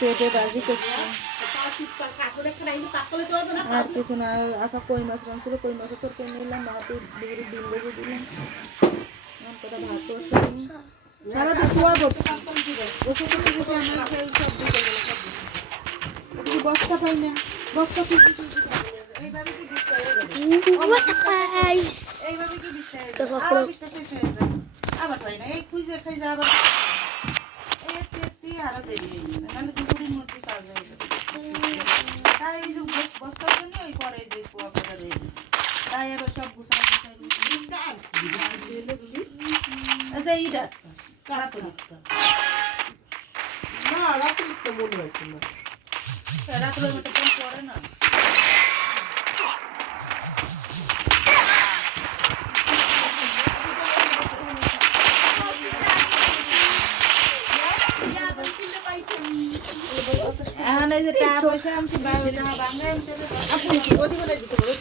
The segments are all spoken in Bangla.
পেঁপে ভাজি করছি আর কিছু না। আপা কই মাছ রাঁধছিল, কই মাছের তরকারি নিলাম, মাকে দুপুরে ডিম ভেজে দিলাম, কটা ভাত করছি। সারাদিন খোয়া করছি বসে করতে গেছে আমার সেই সব বিকেলবেলা সব বসে বস্তা পাই না, বস্তা খুঁজতে খুঁজতে এইভাবে কি বিশ্বাস হয়ে যাবে, এইভাবে কি বিশ্বাস হয়ে যাবে, আবার বিশ্বাস শেষ হয়ে যাবে, আবার পাই না, এই খুঁজে খাইজে আবার আরো দেরি হয়ে গেছে, মানে দুপুরের মধ্যে কাজ হয়ে যাবে। তাই ওই যে বস্তার জন্য ওই পরে যে কুয়া করে রয়ে গেছে, তাই আবার সব গুছাই গুছাই আচ্ছা এইটা রাত্রে না রাত্রে তো মনে হচ্ছে না, রাত্রে মতো কম পড়ে না। এখন এই যে টাকা পয়সা আনছি বাংলা আনতে আপনি কি ওদি বলে দিতে পারো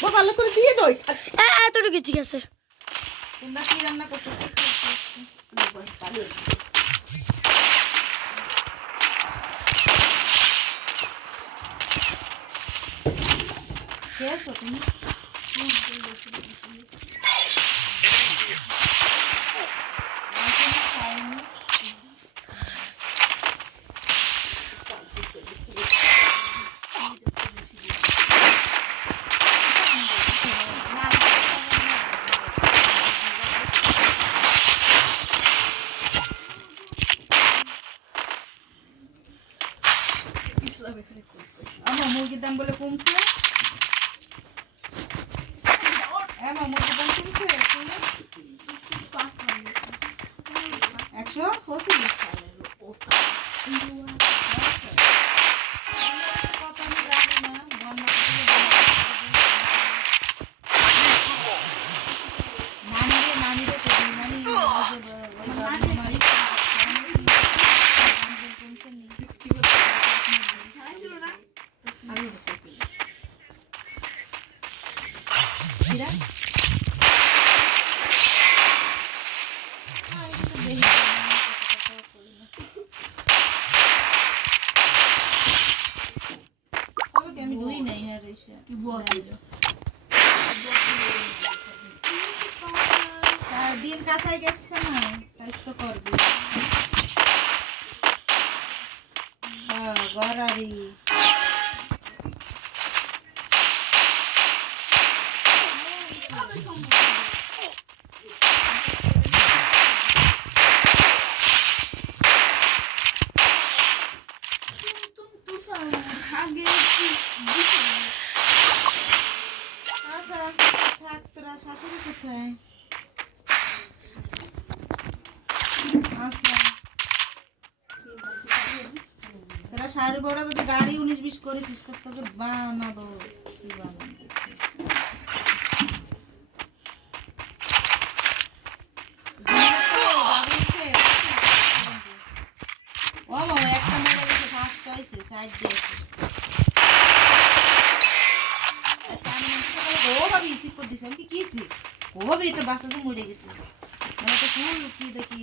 তো ভালো করে দিয়ে দাও এতটুকু ঠিক আছে। তোমরা কি রান্না করছো? খেয়েছো তুমি? আমার মুরগির দাম বলে কমছে, আমার মুরগির দাম কমছে 100 হচ্ছে কত আমি জানি না, নানিরে দিন কাছাই গেছে না, কাজ তো করবি গড়ারি থাক, তোরা শাশুড়ি কোথায়? আচ্ছা তোরা শাড়ি বড় যদি গাড়ি 19-20 করেছিস তোকে বানাবো কি বানাবো ও বাবা একটা মেরে গেছে, ফার্স্ট হয়েছে সাইড দিয়েছে ও ভাবি ঠিক করে দিছে, আমি কি কিছি ও ভাবি এটা বাসা তো মরে গেছে, মানে তো ফুল কি দেখি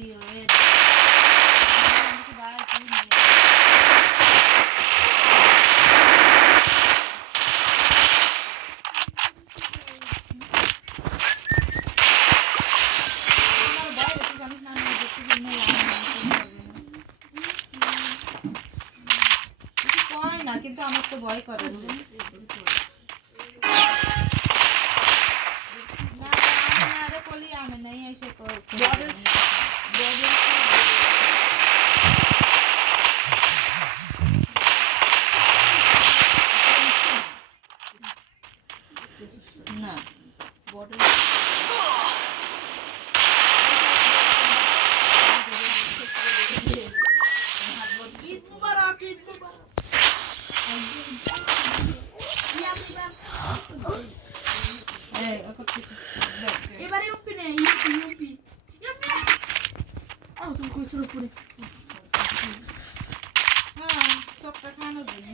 না, কিন্তু আমার তো ভয় করে আমি নাই এসে না এবারে ইউপি নেই, ইউপি তুমি কইছিল পুরে হ্যাঁ সবটা খানো দিন